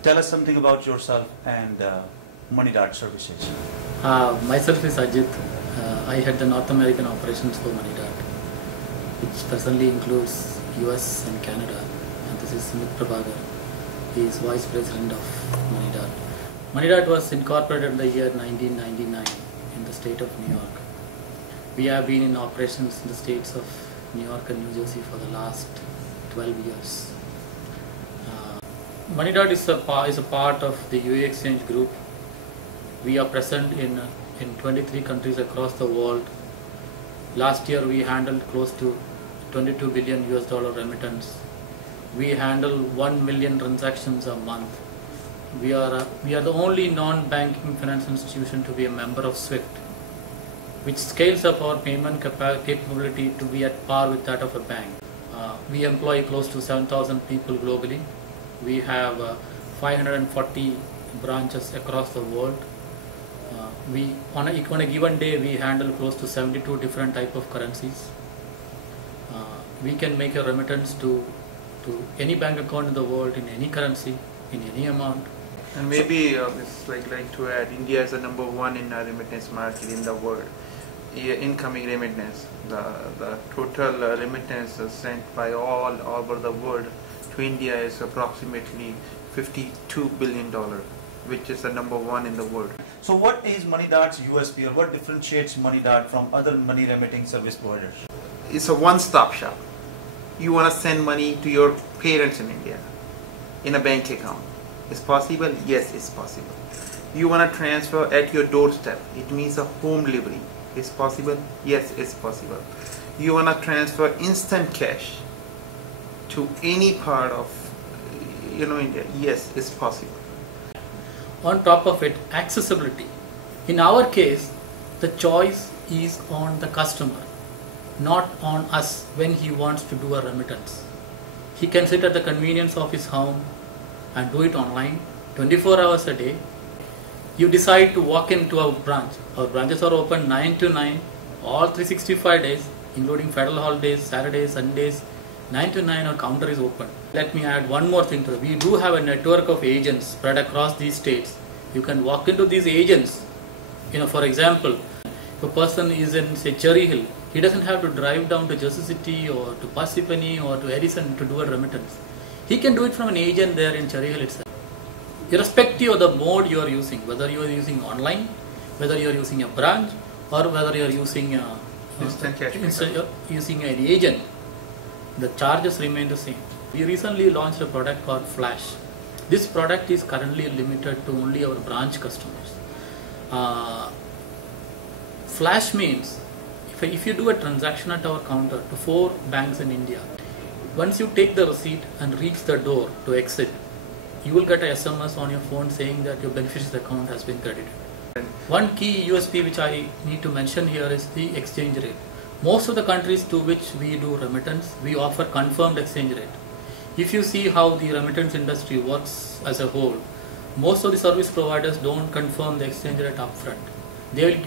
Tell us something about yourself and MoneyDart services. Myself is Ajit. I head the North American operations for MoneyDart, which presently includes US and Canada. And this is Smith Prabhakar. He is Vice President of MoneyDart. MoneyDart was incorporated in the year 1999 in the state of New York. We have been in operations in the states of New York and New Jersey for the last 12 years. MoneyDart is a part of the UAE Exchange Group. We are present in 23 countries across the world. Last year we handled close to 22 billion US dollar remittance. We handle 1 million transactions a month. We are the only non-banking finance institution to be a member of SWIFT, which scales up our payment capability to be at par with that of a bank. We employ close to 7,000 people globally. We have 540 branches across the world. On a given day, we handle close to 72 different types of currencies. We can make a remittance to any bank account in the world in any currency, in any amount. And maybe it's like to add, India is the #1 in remittance market in the world. Incoming remittance, the total remittance sent by all over the world to India is approximately $52 billion, which is the #1 in the world. So what is MoneyDart's USP, or what differentiates MoneyDart from other money remitting service providers? It's a one-stop shop. You want to send money to your parents in India in a bank account. It's possible? Yes, it's possible. You want to transfer at your doorstep. It means a home delivery. It's possible? Yes, it's possible. You want to transfer instant cash to any part of India? Yes, it's possible. On top of it, accessibility. In our case, the choice is on the customer, not on us when he wants to do a remittance. He can sit at the convenience of his home and do it online 24 hours a day. You decide to walk into our branch. Our branches are open 9 to 9, all 365 days, including federal holidays, Saturdays, Sundays. 9 to 9 our counter is open. Let me add one more thing to it. We do have a network of agents spread across these states. You can walk into these agents. For example, if a person is in, say, Cherry Hill, he doesn't have to drive down to Jersey City or to Parsippany or to Edison to do a remittance. He can do it from an agent there in Cherry Hill itself. Irrespective of the mode you are using, whether you are using online, whether you are using a branch, or whether you are using using an agent, the charges remain the same. We recently launched a product called Flash. This product is currently limited to only our branch customers. Flash means if you do a transaction at our counter to 4 banks in India, once you take the receipt and reach the door to exit, you will get a SMS on your phone saying that your beneficiary's account has been credited. One key USP which I need to mention here is the exchange rate. Most of the countries to which we do remittance, we offer confirmed exchange rate. If you see how the remittance industry works as a whole, most of the service providers don't confirm the exchange rate upfront.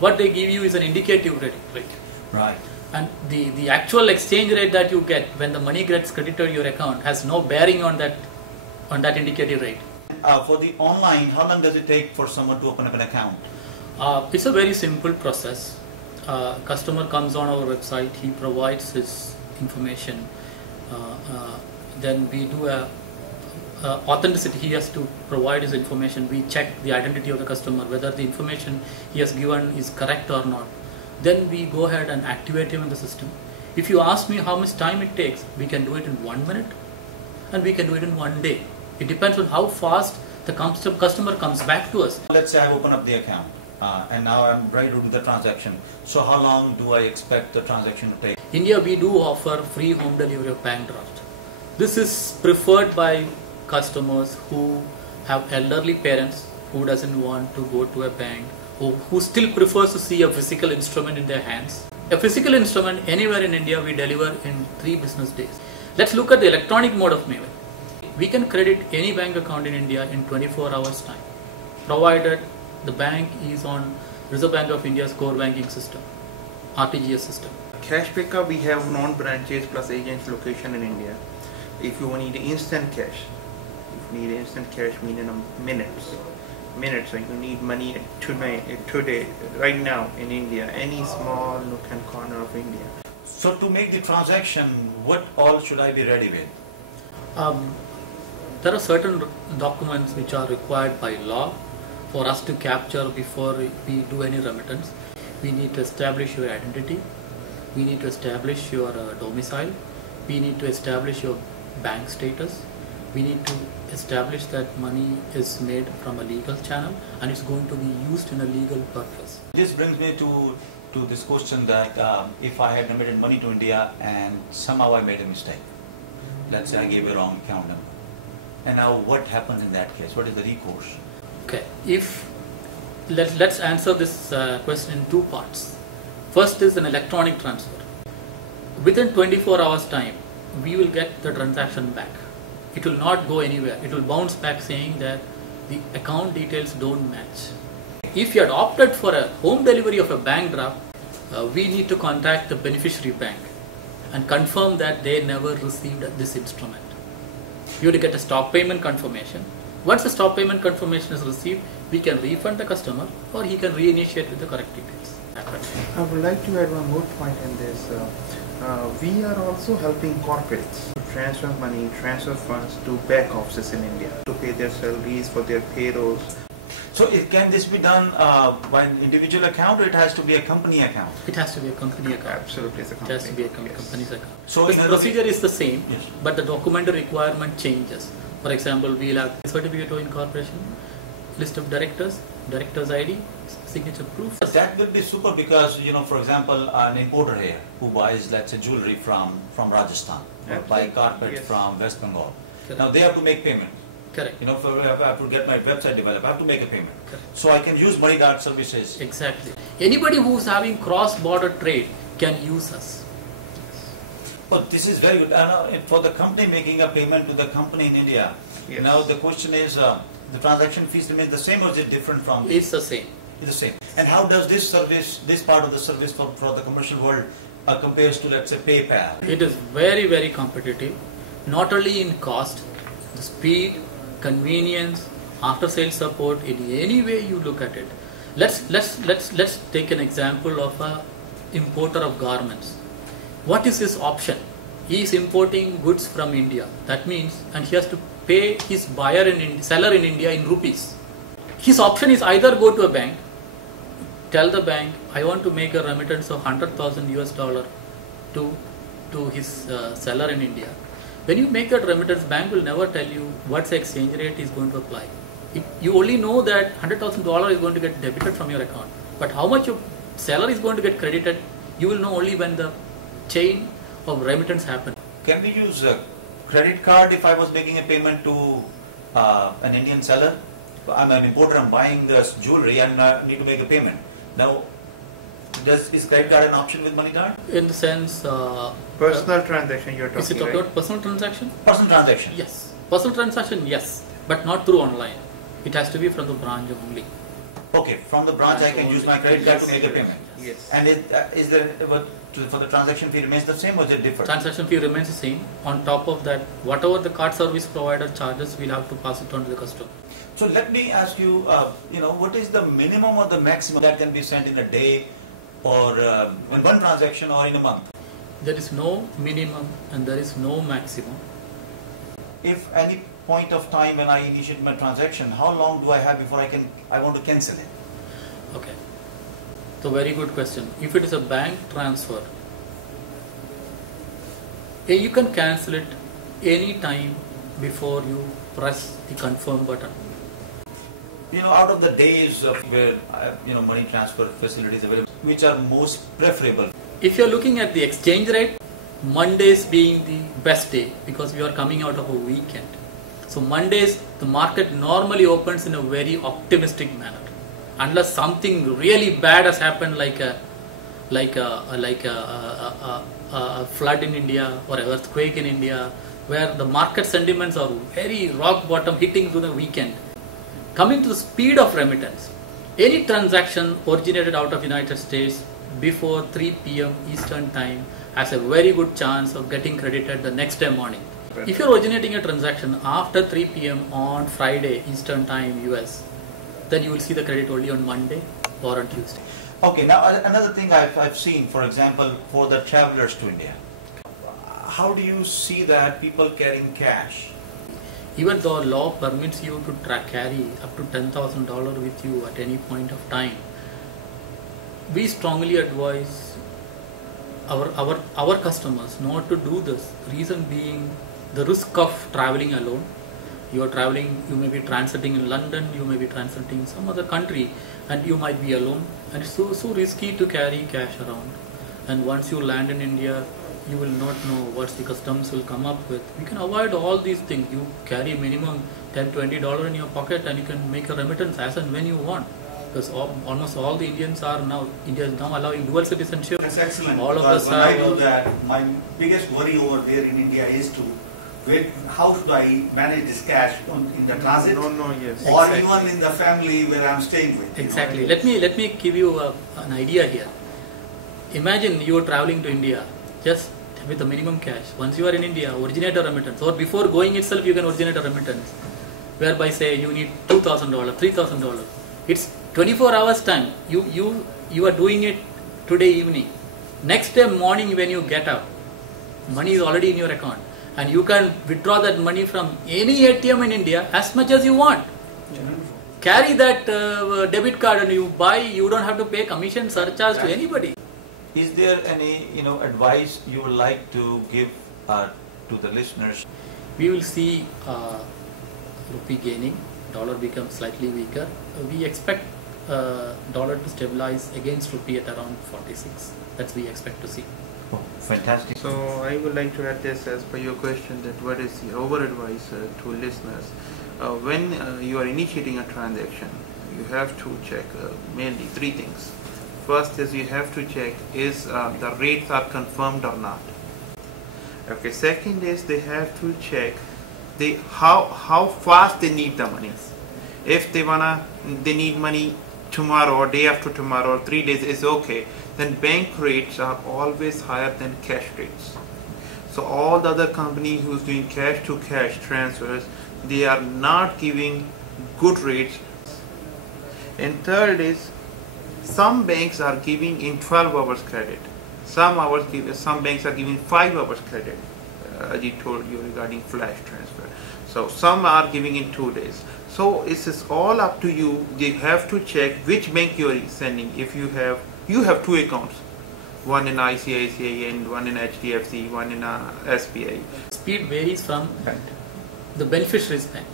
What they give you is an indicative rate. Right. And the actual exchange rate that you get when the money gets credited to your account has no bearing on that indicative rate. For the online, how long does it take for someone to open up an account? It's a very simple process. Customer comes on our website, he provides his information, then we do authenticity. He has to provide his information. We check the identity of the customer, whether the information he has given is correct or not. Then we go ahead and activate him in the system. If you ask me how much time it takes, we can do it in 1 minute and we can do it in 1 day. It depends on how fast the customer comes back to us. Let's say I open up the account and now I'm ready to do the transaction. So how long do I expect the transaction to take? India, we do offer free home delivery of bank draft. This is preferred by customers who have elderly parents who doesn't want to go to a bank, who still prefers to see a physical instrument in their hands. A physical instrument anywhere in India we deliver in 3 business days. Let's look at the electronic mode of payment. We can credit any bank account in India in 24 hours time, provided the bank is on Reserve Bank of India's core banking system, RTGS system. Cash pickup, we have non-branches plus agents location in India. If you need instant cash, you need instant cash within minutes. So you need money today, right now in India, any small nook and corner of India. So to make the transaction, what all should I be ready with? There are certain documents which are required by law for us to capture before we do any remittance. We need to establish your identity. We need to establish your domicile. We need to establish your bank status. We need to establish that money is made from a legal channel and it's going to be used in a legal purpose. This brings me to this question that if I had remitted money to India and somehow I made a mistake, let's say I gave a wrong account number, and now what happens in that case? What is the recourse? Okay, let's answer this question in two parts. First is an electronic transfer. Within 24 hours time, we will get the transaction back. It will not go anywhere. It will bounce back saying that the account details don't match. If you had opted for a home delivery of a bank draft, we need to contact the beneficiary bank and confirm that they never received this instrument. You will get a stop payment confirmation. Once the stop payment confirmation is received, we can refund the customer or he can reinitiate with the correct details. I would like to add one more point in this. We are also helping corporates to transfer money, transfer funds to back offices in India to pay their salaries, for their payrolls. So can this be done by an individual account, or it has to be a company account? It has to be a company account. Absolutely, it's a company. It has to be a Yes. company's account. So The procedure is the same, Yes. but the document requirement changes. For example, we'll have certificate of incorporation, list of directors, director's ID, signature proof. That would be super because, for example, an importer here who buys, let's say, jewelry from Rajasthan or buy carpet Yes. from West Bengal. Correct. Now they have to make payment. Correct. If I have to get my website developed, I have to make a payment. Correct. So I can use MoneyDart services. Exactly. Anybody who's having cross-border trade can use us. But this is very good. And for the company making a payment to the company in India, Yes. now the question is, the transaction fees remain the same or is it different from? It's the same. It's the same. And how does this service, this part of the service for the commercial world compares to, let's say, Paypa? It is very, very competitive, not only in cost, the speed, convenience, after-sales support, in any way you look at it. Let's take an example of a importer of garments. What is his option? He is importing goods from India. That means, and he has to pay his seller in India in rupees. His option is either go to a bank, tell the bank, I want to make a remittance of $100,000 to his seller in India. When you make that remittance, bank will never tell you what the exchange rate is going to apply. You only know that $100,000 is going to get debited from your account. But how much your seller is going to get credited, you will know only when the chain of remittance happens. Can we use a credit card if I was making a payment to an Indian seller? I'm an importer, I'm buying this jewelry and I need to make a payment. Now, is credit card an option with MoneyDart? In the sense... Personal transaction you're talking, is it talking right? about personal transaction? Personal transaction? Yes. Personal transaction, yes. But not through online. It has to be from the branch only. Okay, from the branch I can use my credit card to make a payment. Yes. And is there, for the transaction fee remains the same or is it different? Transaction fee remains the same. On top of that, whatever the card service provider charges, we'll have to pass it on to the customer. So let me ask you, what is the minimum or the maximum that can be sent in a day or in one transaction or in a month? There is no minimum and there is no maximum. If any point of time when I initiate my transaction, how long do I have before I want to cancel it? Okay. So very good question. If it is a bank transfer, you can cancel it any time before you press the confirm button. Out of the days of where money transfer facilities available, which are most preferable? If you are looking at the exchange rate, Mondays being the best day because we are coming out of a weekend. So Mondays, the market normally opens in a very optimistic manner, unless something really bad has happened, like a flood in India or an earthquake in India, where the market sentiments are very rock bottom, hitting to the weekend. Coming to the speed of remittance, any transaction originated out of United States before 3 p.m. Eastern time has a very good chance of getting credited the next day morning. If you're originating a transaction after 3 p.m. on Friday Eastern Time US, then you will see the credit only on Monday or on Tuesday. Okay, now another thing I've seen, for example, for the travelers to India, how do you see that people carrying cash? Even though law permits you to carry up to $10,000 with you at any point of time, we strongly advise our customers not to do this. Reason being the risk of traveling alone. You are traveling, you may be transiting in London, you may be transiting in some other country, and you might be alone, and it's so risky to carry cash around. And once you land in India, you will not know what the customs will come up with. You can avoid all these things. You carry minimum $10-20 in your pocket, and you can make a remittance as and when you want. Because almost all the Indians are now, India is now allowing dual citizenship. That's excellent. All of us when I have, do that, my biggest worry over there in India is how should I manage this cash in the transit? No, yes. Or Exactly. even in the family where I'm staying with. Exactly. You know? Let me give you an idea here. Imagine you are traveling to India just with the minimum cash. Once you are in India, originate a remittance, or before going itself you can originate a remittance, whereby say you need $2,000, $3,000. It's 24 hours time. You are doing it today evening. Next day morning when you get up, money is already in your account, and you can withdraw that money from any ATM in India as much as you want. Carry that debit card and you buy. You don't have to pay commission surcharge to anybody. Is there any advice you would like to give to the listeners? We will see rupee gaining, dollar becomes slightly weaker. We expect dollar to stabilize against rupee at around 46. That's we expect to see. Oh, fantastic. So I would like to add this as per your question, that what is our advice to listeners. When you are initiating a transaction, you have to check mainly three things. First is you have to check is the rates are confirmed or not. Okay. Second is they have to check how fast they need the money. If they need money tomorrow or day after tomorrow or 3 days is okay, then bank rates are always higher than cash rates. So all the other companies who's doing cash to cash transfers, they are not giving good rates. And third is some banks are giving in 12 hours credit. Some banks are giving 5 hours credit, as I told you regarding flash transfer. So some are giving in 2 days. So this is all up to you. You have to check which bank you are sending. If you have 2 accounts, one in ICICI and one in HDFC, one in SBI. Speed varies from the beneficiary's bank,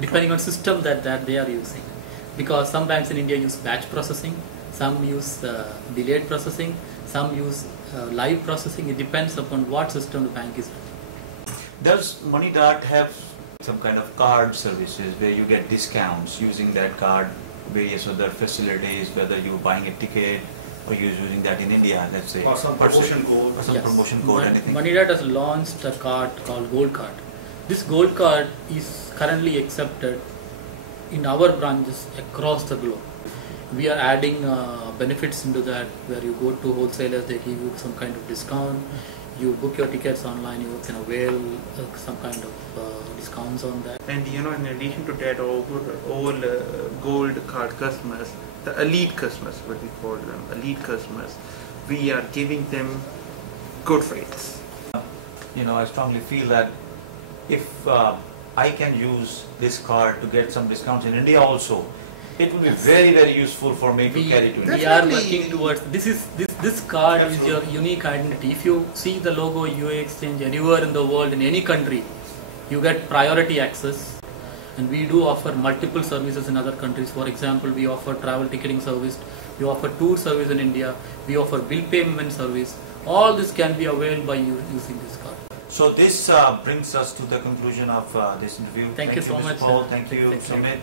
depending on system that they are using. Because some banks in India use batch processing, some use delayed processing, some use live processing. It depends upon what system the bank is running. Does MoneyDart have some kind of card services where you get discounts using that card, various other facilities, whether you're buying a ticket or you're using that in India, let's say? Or some promotion code. Or some promotion code, anything? MoneyDart has launched a card called Gold Card. This Gold Card is currently accepted in our branches across the globe. We are adding benefits into that, where you go to wholesalers, they give you some kind of discount. You book your tickets online, you can avail some kind of discounts on that. And in addition to that, all gold card customers, the elite customers, what we call them, elite customers, we are giving them good rates. I strongly feel that if I can use this card to get some discounts in India also, it will be very, very useful for me to carry to India. We are working towards this card. Absolutely. Is your unique identity. If you see the logo UA Exchange anywhere in the world, in any country, you get priority access. And we do offer multiple services in other countries. For example, we offer travel ticketing service, we offer tour service in India, we offer bill payment service. All this can be availed by using this card. So this brings us to the conclusion of this interview. Thank you so Mr. much. Paul. Thank you, Thank you. Sumit.